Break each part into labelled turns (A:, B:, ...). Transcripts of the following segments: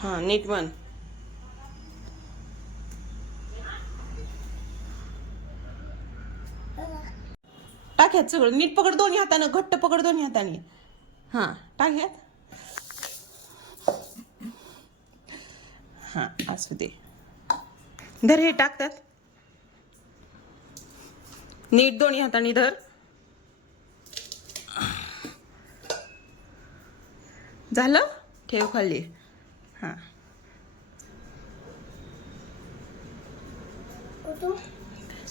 A: हां नीट म्हण. टाक्यात सगळं. नीट पकड दोन्ही हातानं घट्ट पकड दोन्ही हाताने. हां टाक्यात हां असू दे. धर हे टाकतात नीट दोन्ही हाताने धर. झालं? ठेव खाली. हां.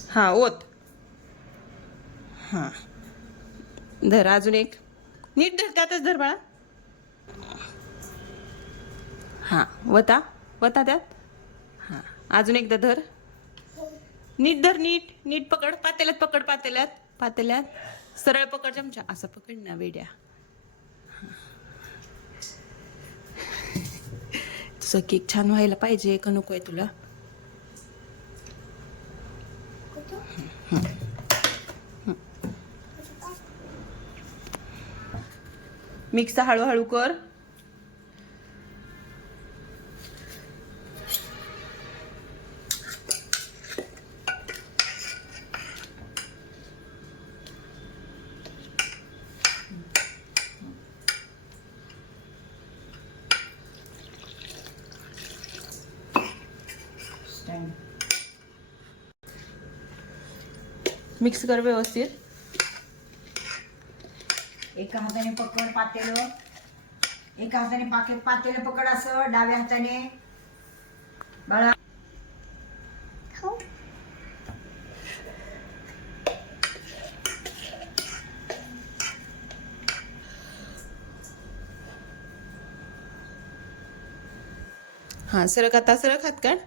A: हां ओत. हां. धर अजून एक. नीट धर त्यातच धर बाळा. हां वता वता त्यात. हां अजून एकदा धर. नीट धर नीट. नीट पकड पातेल्यात पकड पातेल्यात. पातेल्यात. सरळ पकड चमचा. असं पकड ना वेड्या. असं केक छान व्हायला पाहिजे का नको आहे तुला? मिक्स हळूहळू कर. मिक्स कर व्यवस्थित.
B: एका हाताने पकड पातेलं. एका हाताने पाके पातेलं पकड असं डाव्या हाताने. बाळा.
A: हां. सरक आता सरक हात काढ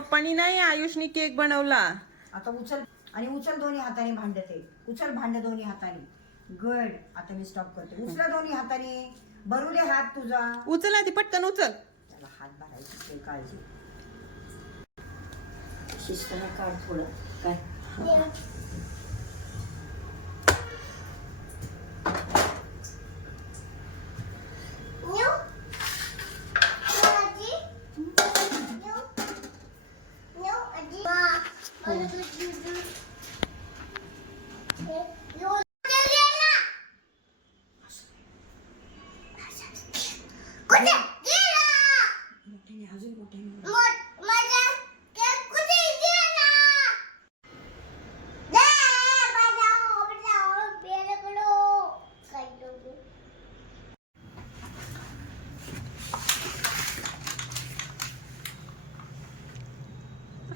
A: पप्पानी नाही आयुषनी केक बनवला.
B: आता उचल आणि उचल दोन्ही हाताने भांड ते. उचल भांड दोन्ही हाताने. गड आता मी स्टॉप करते. उचल दोन्ही हाताने. भरू दे हात तुझा.
A: उचल आधी पटकन उचल.
B: त्याला हात भरायची काही काळजी. शिस्ताने काढ थोडं. काय?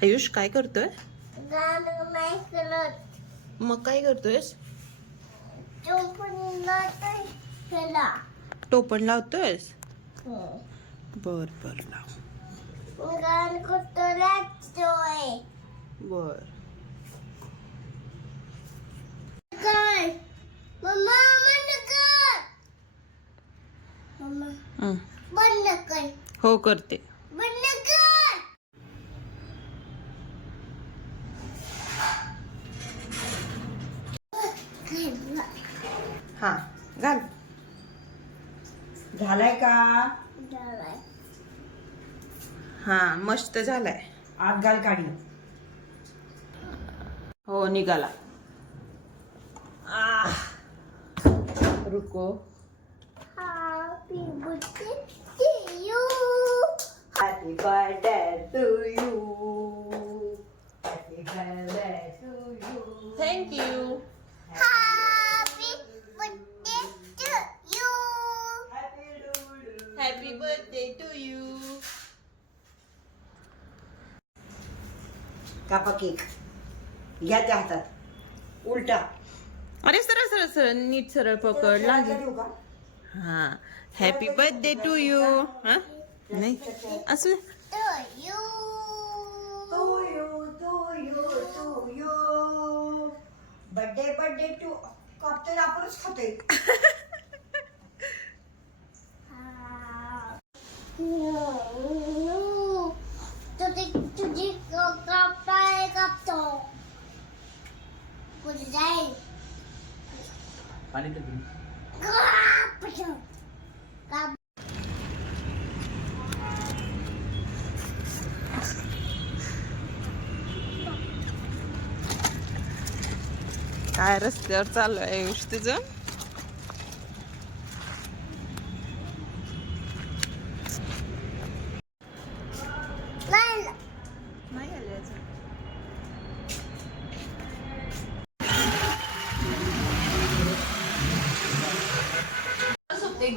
A: आयुष काय करतोय? मग काय करतोयस? टोपण लावतोयस? बर बर लाव. बर.
C: मम्मा बंद कर. मम्मा. बंद कर.
A: हो करते.
B: झालाय का?
A: हा मस्त झालाय.
B: आत घाल काढी.
A: हो निघाला. आह. रुको.
C: Happy birthday to you.
B: Happy birthday to you happy birthday to you
A: thank you
C: Happy birthday to you.
A: Happy birthday to you
B: कापा केक घ्या त्या हातात. उलटा.
A: अरे सरळ सरळ सरळ नीट सरळ पकड लागेल
B: देऊ का?
A: हा. हॅपी बर्थडे टू यू हा? नाही. असू दे.
C: To you.
B: To you to you to you birthday birthday to कापतोय आपणच खातोय.
C: Gap.
A: काय रस्त्यावर चालू आहे उश तुझं. नाही
B: काय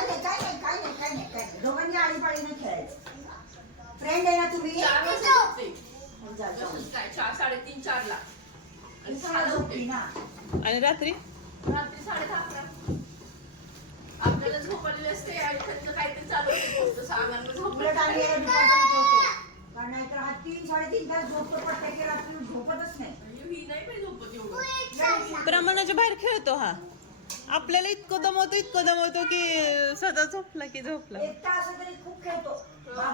B: नाही काय नाही काय नाही काय नाही काय नाही दोघांनी आळीपाळीने खेळायचं फ्रेंड आहे ना तुम्ही जा, जा.
D: चार साडेतीन चारला आणि
B: सहा झोपली ना
A: आणि रात्री
D: रात्री साडे दहा अकरा आपल्याला झोपलेले असते आणि त्यांचं काहीतरी चालू असते सांगायला
B: उलट आम्ही याला दुपारचं उठवतो. कारण नाहीतर हा तीन साडेतीन तास झोपतो पडते की रात्री झोपतच नाही
D: ही नाही पाहिजे झोपत एवढं
A: प्रमाणाच्या बाहेर खेळतो हा आपल्याला इतकं दमवतो इतकं दमवतो की सदा झोपला की झोपला.
B: तरी खूप खेळतो.